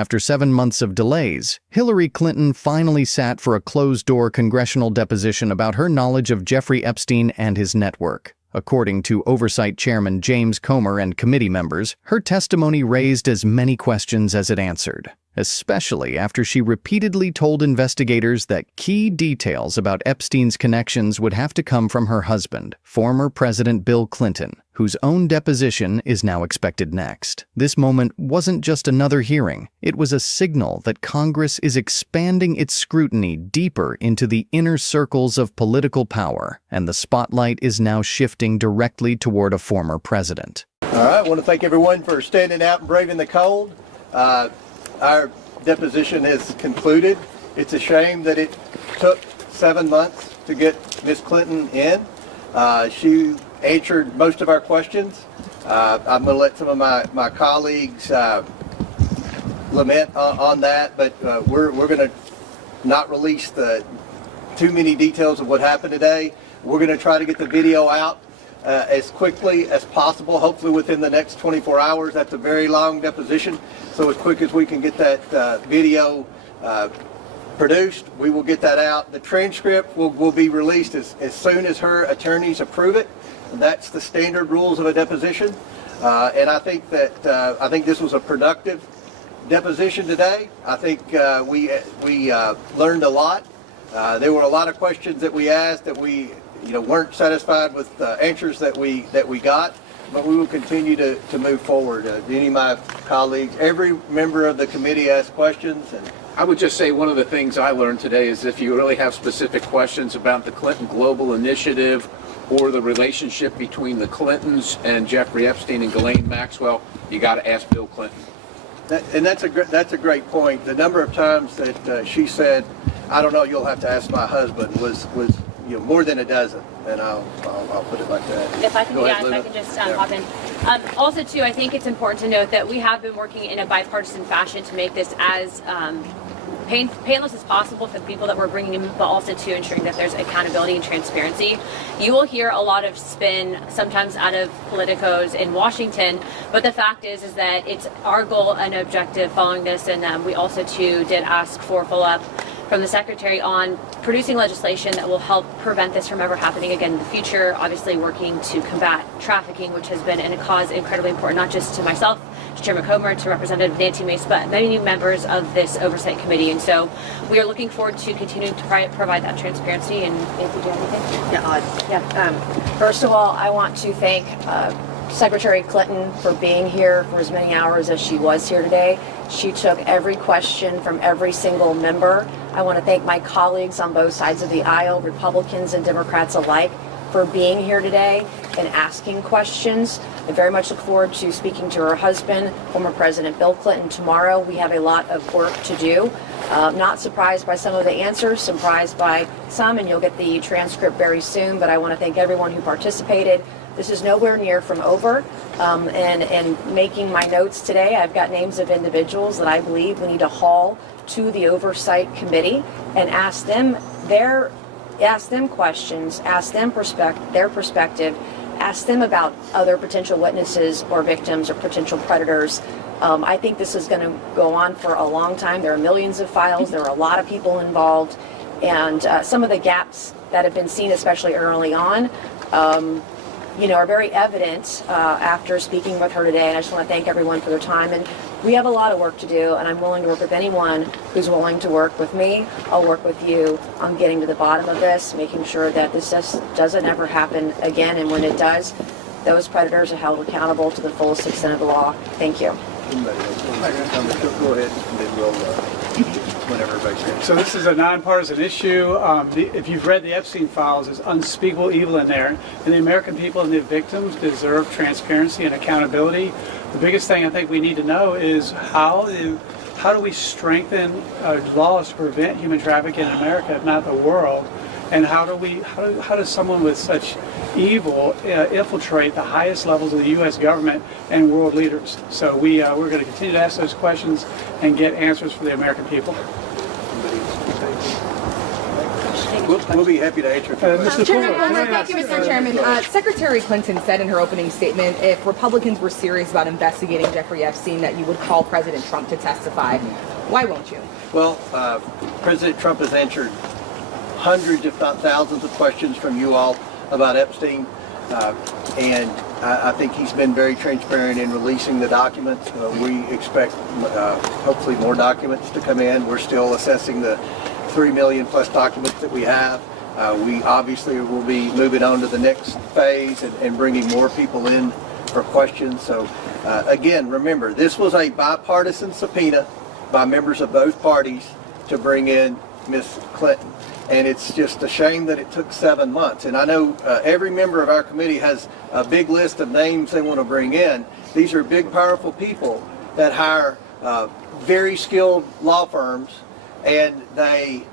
After 7 months of delays, Hillary Clinton finally sat for a closed-door congressional deposition about her knowledge of Jeffrey Epstein and his network. According to Oversight Chairman James Comer and committee members, her testimony raised as many questions as it answered, especially after she repeatedly told investigators that key details about Epstein's connections would have to come from her husband, former President Bill Clinton, whose own deposition is now expected next. This moment wasn't just another hearing. It was a signal that Congress is expanding its scrutiny deeper into the inner circles of political power, and the spotlight is now shifting directly toward a former president. All right, I want to thank everyone for standing out and braving the cold. Our deposition has concluded. It's a shame that it took 7 months to get Ms. Clinton in. She answered most of our questions. I'm going to let some of my colleagues lament on that, but we're going to not release too many details of what happened today. We're going to try to get the video out as quickly as possible, hopefully within the next 24 hours. That's a very long deposition, so as quick as we can get that video produced, we will get that out. The transcript will be released as soon as her attorneys approve it. That's the standard rules of a deposition, and I think this was a productive deposition today. I think we learned a lot. There were a lot of questions that we asked that we weren't satisfied with the answers that we got, but we will continue to move forward. Any of my colleagues, every member of the committee asked questions. And I would just say one of the things I learned today is if you really have specific questions about the Clinton Global Initiative or the relationship between the Clintons and Jeffrey Epstein and Ghislaine Maxwell, you got to ask Bill Clinton. That's a great point. The number of times that she said, "I don't know, you'll have to ask my husband," was more than a dozen, and I'll put it like that. If I can, if I can just hop in. Also, too, I think it's important to note that we have been working in a bipartisan fashion to make this as painless as possible for the people that we're bringing in, but also to ensuring that there's accountability and transparency. You will hear a lot of spin, sometimes out of politicos in Washington, but the fact is that it's our goal and objective following this, and we also, too, did ask for follow-up from the Secretary on producing legislation that will help prevent this from ever happening again in the future, obviously working to combat trafficking, which has been a cause incredibly important, not just to myself, to Chairman Comer, to Representative Nancy Mace, but many members of this Oversight Committee. And so we are looking forward to continuing to provide that transparency. And if you do anything? First of all, I want to thank Secretary Clinton for being here for as many hours as she was here today. She took every question from every single member. I want to thank my colleagues on both sides of the aisle, Republicans and Democrats alike, for being here today and asking questions. I very much look forward to speaking to her husband, former President Bill Clinton, tomorrow. We have a lot of work to do. Not surprised by some of the answers, surprised by some, and you'll get the transcript very soon, but I want to thank everyone who participated. This is nowhere near from over, and making my notes today, I've got names of individuals that I believe we need to haul to the Oversight Committee and ask them questions, ask them their perspective, ask them about other potential witnesses or victims or potential predators. I think this is going to go on for a long time. There are millions of files. There are a lot of people involved, and some of the gaps that have been seen, especially early on, are very evident after speaking with her today, and I just want to thank everyone for their time. And we have a lot of work to do, and I'm willing to work with anyone who's willing to work with me. I'll work with you on getting to the bottom of this, making sure that this just doesn't ever happen again, and when it does, those predators are held accountable to the fullest extent of the law. Thank you. Go ahead, and then we'll whenever everybody's ready. So this is a nonpartisan issue. If you've read the Epstein files, there's unspeakable evil in there, and the American people and the victims deserve transparency and accountability. The biggest thing I think we need to know is how do we strengthen laws to prevent human trafficking in America, if not the world, and how does someone with such evil infiltrate the highest levels of the U.S. government and world leaders? So we're going to continue to ask those questions and get answers for the American people. We'll be happy to answer. Mr. Chairman Comer, Comer, can I thank you, ask, Mr. Chairman. Secretary Clinton said in her opening statement, if Republicans were serious about investigating Jeffrey Epstein, that you would call President Trump to testify. Why won't you? Well, President Trump has answered hundreds, if not thousands, of questions from you all about Epstein, and I think he's been very transparent in releasing the documents. We expect hopefully more documents to come in. We're still assessing the 3 million plus documents that we have. We obviously will be moving on to the next phase and bringing more people in for questions. So again, remember, this was a bipartisan subpoena by members of both parties to bring in Ms. Clinton. And it's just a shame that it took 7 months. And I know every member of our committee has a big list of names they want to bring in. These are big, powerful people that hire very skilled law firms, and they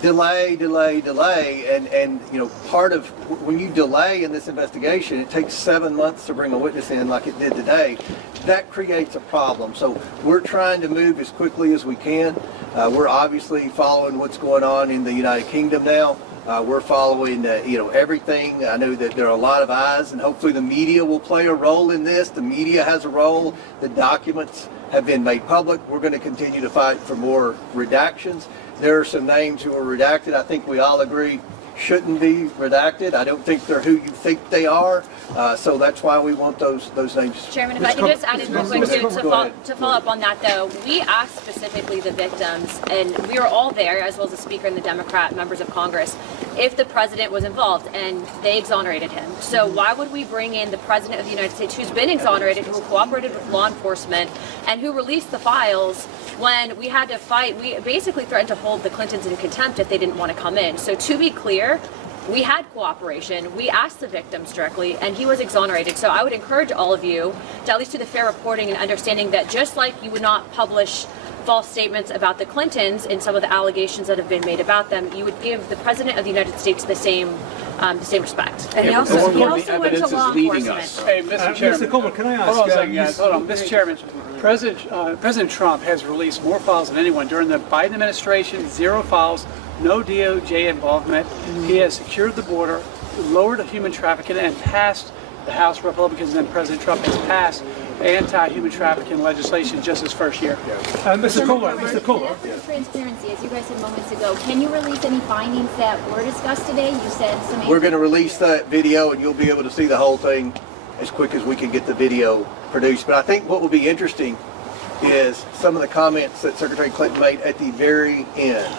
delay, and you know, part of when you delay in this investigation, it takes 7 months to bring a witness in like it did today. That creates a problem. So we're trying to move as quickly as we can. We're obviously following what's going on in the United Kingdom now. We're following, everything. I know that there are a lot of eyes, and hopefully the media will play a role in this. The media has a role. The documents have been made public. We're going to continue to fight for more redactions. There are some names who are redacted. I think we all agree shouldn't be redacted. I don't think they're who you think they are. So that's why we want those names. Chairman, if I could just add in real quick to follow up on that, though, we asked specifically the victims, and we were all there, as well as the Speaker and the Democrat members of Congress, if the president was involved, and they exonerated him. So why would we bring in the president of the United States, who's been exonerated, who cooperated with law enforcement, and who released the files when we had to fight? We basically threatened to hold the Clintons in contempt if they didn't want to come in. So to be clear, we had cooperation. We asked the victims directly, and he was exonerated. So I would encourage all of you to at least do the fair reporting and understanding that just like you would not publish false statements about the Clintons and some of the allegations that have been made about them, you would give the President of the United States the same respect. And he also went to law enforcement. Hey, Mr. Chairman. Mr. Comer, can I ask? Hold on a second, guys. Hold on. Mr. Chairman, President Trump has released more files than anyone. During the Biden administration, 0 files, no DOJ involvement. He has secured the border, lowered human trafficking, and passed the House Republicans, and President Trump has passed anti-human trafficking legislation just his first year. Mr. Comer. For transparency, as you guys said moments ago, can you release any findings that were discussed today? You said some. We're going to release that video, and you'll be able to see the whole thing as quick as we can get the video produced. But I think what will be interesting is some of the comments that Secretary Clinton made at the very end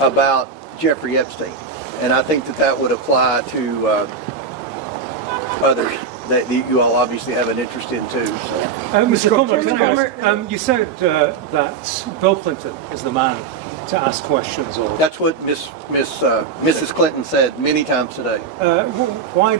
about Jeffrey Epstein. And I think that would apply to others that you all obviously have an interest in too. So. Mr. Comer, can I ask, you said that Bill Clinton is the man to ask questions. Or that's what Mrs. Clinton said many times today. Why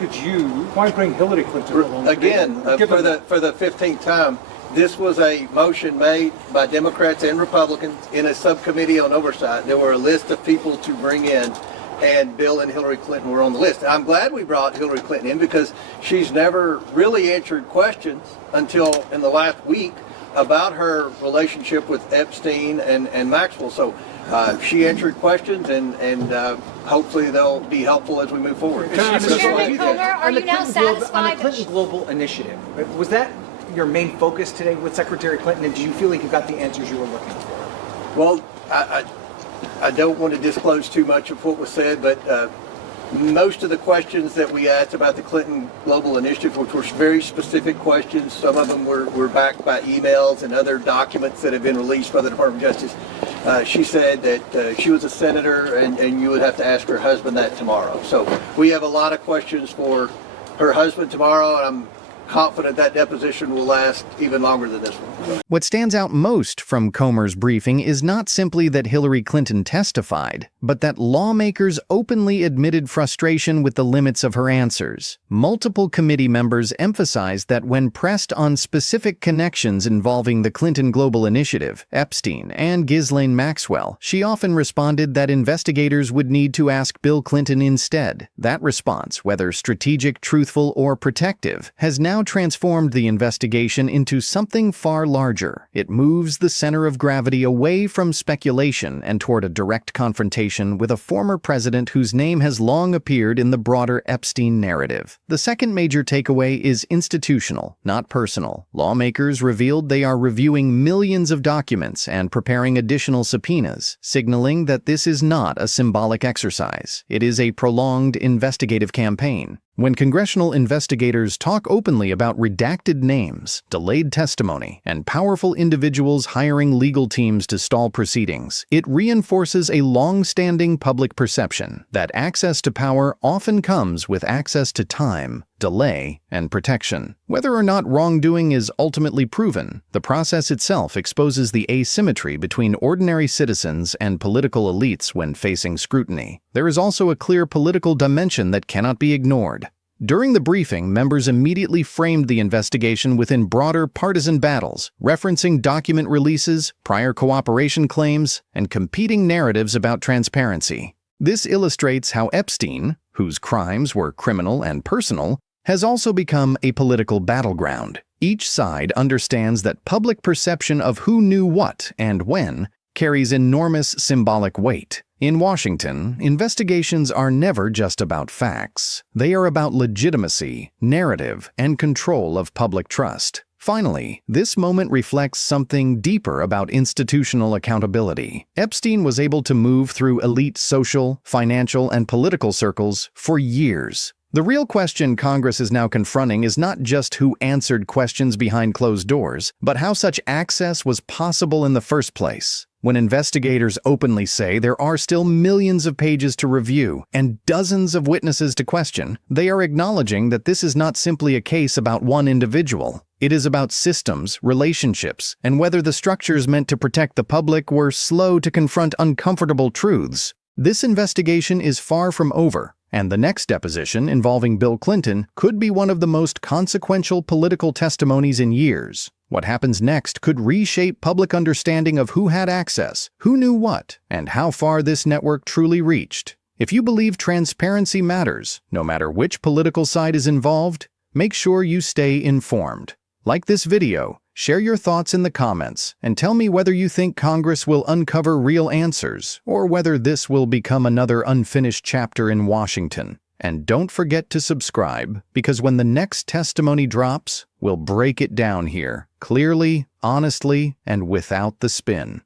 bring Hillary Clinton along? Again, for the 15th time, this was a motion made by Democrats and Republicans in a subcommittee on oversight. There were a list of people to bring in, and Bill and Hillary Clinton were on the list. I'm glad we brought Hillary Clinton in because she's never really answered questions until in the last week about her relationship with Epstein and Maxwell. So she answered questions, and hopefully they'll be helpful as we move forward. Chairman Comer, are you now satisfied? On the Clinton Global Initiative, was that your main focus today with Secretary Clinton, and do you feel like you got the answers you were looking for? Well, I don't want to disclose too much of what was said, but most of the questions that we asked about the Clinton Global Initiative, which were very specific questions, some of them were backed by emails and other documents that have been released by the Department of Justice. She said that she was a senator, and you would have to ask her husband that tomorrow. So we have a lot of questions for her husband tomorrow, and I'm confident that deposition will last even longer than this one. What stands out most from Comer's briefing is not simply that Hillary Clinton testified, but that lawmakers openly admitted frustration with the limits of her answers. Multiple committee members emphasized that when pressed on specific connections involving the Clinton Global Initiative, Epstein, and Ghislaine Maxwell, she often responded that investigators would need to ask Bill Clinton instead. That response, whether strategic, truthful, or protective, has now now transformed the investigation into something far larger. It moves the center of gravity away from speculation and toward a direct confrontation with a former president whose name has long appeared in the broader Epstein narrative. The second major takeaway is institutional, not personal. Lawmakers revealed they are reviewing millions of documents and preparing additional subpoenas, signaling that this is not a symbolic exercise. It is a prolonged investigative campaign. When congressional investigators talk openly about redacted names, delayed testimony, and powerful individuals hiring legal teams to stall proceedings, it reinforces a long-standing public perception that access to power often comes with access to time, delay, and protection. Whether or not wrongdoing is ultimately proven, the process itself exposes the asymmetry between ordinary citizens and political elites when facing scrutiny. There is also a clear political dimension that cannot be ignored. During the briefing, members immediately framed the investigation within broader partisan battles, referencing document releases, prior cooperation claims, and competing narratives about transparency. This illustrates how Epstein, whose crimes were criminal and personal, has also become a political battleground. Each side understands that public perception of who knew what and when carries enormous symbolic weight. In Washington, investigations are never just about facts. They are about legitimacy, narrative, and control of public trust. Finally, this moment reflects something deeper about institutional accountability. Epstein was able to move through elite social, financial, and political circles for years. The real question Congress is now confronting is not just who answered questions behind closed doors, but how such access was possible in the first place. When investigators openly say there are still millions of pages to review and dozens of witnesses to question, they are acknowledging that this is not simply a case about one individual. It is about systems, relationships, and whether the structures meant to protect the public were slow to confront uncomfortable truths. This investigation is far from over, and the next deposition involving Bill Clinton could be one of the most consequential political testimonies in years. What happens next could reshape public understanding of who had access, who knew what, and how far this network truly reached. If you believe transparency matters, no matter which political side is involved, make sure you stay informed. Like this video, share your thoughts in the comments, and tell me whether you think Congress will uncover real answers, or whether this will become another unfinished chapter in Washington. And don't forget to subscribe, because when the next testimony drops, we'll break it down here, clearly, honestly, and without the spin.